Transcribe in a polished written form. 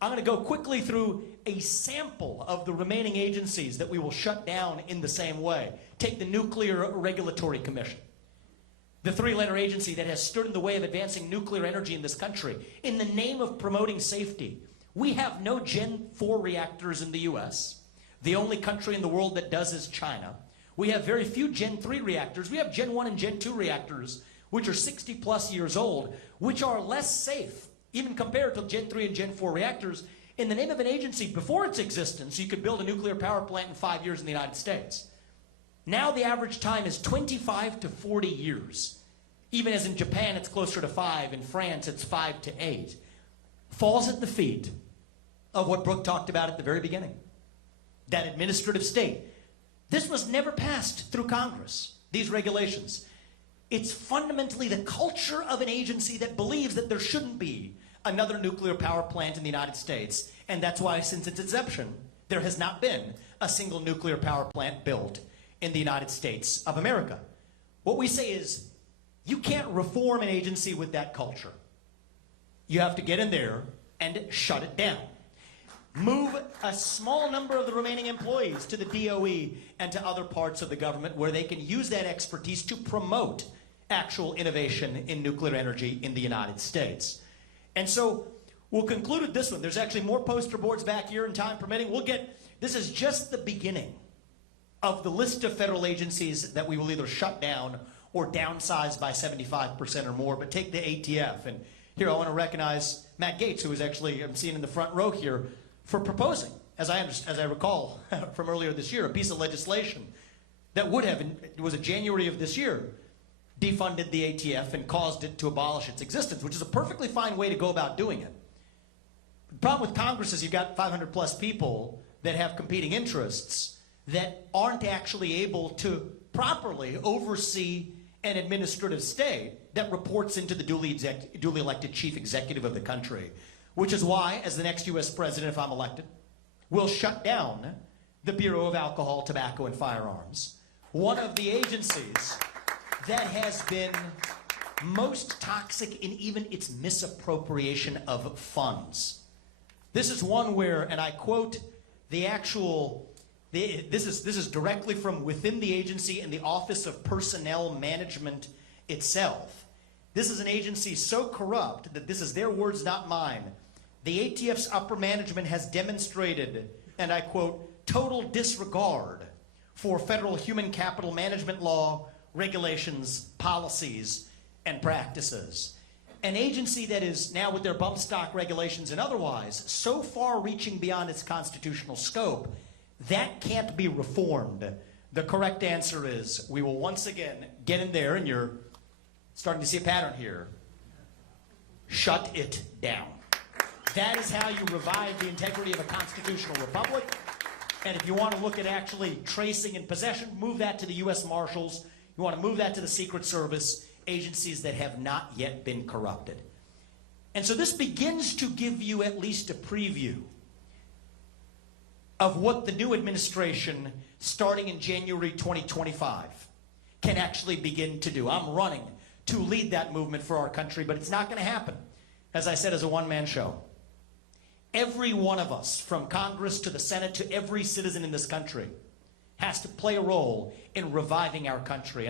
I'm going to go quickly through a sample of the remaining agencies that we will shut down in the same way. Take the Nuclear Regulatory Commission, the three-letter agency that has stood in the way of advancing nuclear energy in this country. In the name of promoting safety, we have no Gen 4 reactors in the US. The only country in the world that does is China. We have very few Gen 3 reactors. We have Gen 1 and Gen 2 reactors, which are 60 plus years old, which are less safe, even compared to Gen 3 and Gen 4 reactors. In the name of an agency, before its existence, you could build a nuclear power plant in 5 years in the United States. Now the average time is 25 to 40 years. Even as in Japan, it's closer to 5. In France, it's 5 to 8. Falls at the feet of what Brooke talked about at the very beginning, that administrative state. This was never passed through Congress, these regulations. It's fundamentally the culture of an agency that believes that there shouldn't be another nuclear power plant in the United States, and that's why since its inception, there has not been a single nuclear power plant built in the United States of America. What we say is, you can't reform an agency with that culture. You have to get in there and shut it down. Move a small number of the remaining employees to the DOE and to other parts of the government where they can use that expertise to promote actual innovation in nuclear energy in the United States. And so we'll conclude with this one. There's actually more poster boards back here, and time permitting. This is just the beginning of the list of federal agencies that we will either shut down or downsize by 75% or more. But take the ATF, and here I want to recognize Matt Gaetz, who is actually, I'm seeing in the front row here, for proposing, as I recall from earlier this year, a piece of legislation that would have, it was in January of this year, defunded the ATF and caused it to abolish its existence, which is a perfectly fine way to go about doing it. The problem with Congress is you've got 500 plus people that have competing interests that aren't actually able to properly oversee an administrative state that reports into the duly elected chief executive of the country. Which is why, as the next US president, if I'm elected, we'll shut down the Bureau of Alcohol, Tobacco, and Firearms, one of the agencies that has been most toxic in even its misappropriation of funds. This is one where, and I quote the actual, this is directly from within the agency and the Office of Personnel Management itself. This is an agency so corrupt that this is their words, not mine. The ATF's upper management has demonstrated, and I quote, total disregard for federal human capital management law, regulations, policies, and practices. An agency that is now, with their bump stock regulations and otherwise, so far reaching beyond its constitutional scope, that can't be reformed. The correct answer is, we will once again get in there, and you're starting to see a pattern here. Shut it down. That is how you revive the integrity of a constitutional republic. And if you want to look at actually tracing and possession, move that to the U.S. Marshals. You want to move that to the Secret Service, agencies that have not yet been corrupted. And so this begins to give you at least a preview of what the new administration, starting in January 2025, can actually begin to do. I'm running to lead that movement for our country, but it's not going to happen, as I said, as a one-man show. Every one of us, from Congress to the Senate to every citizen in this country, has to play a role in reviving our country.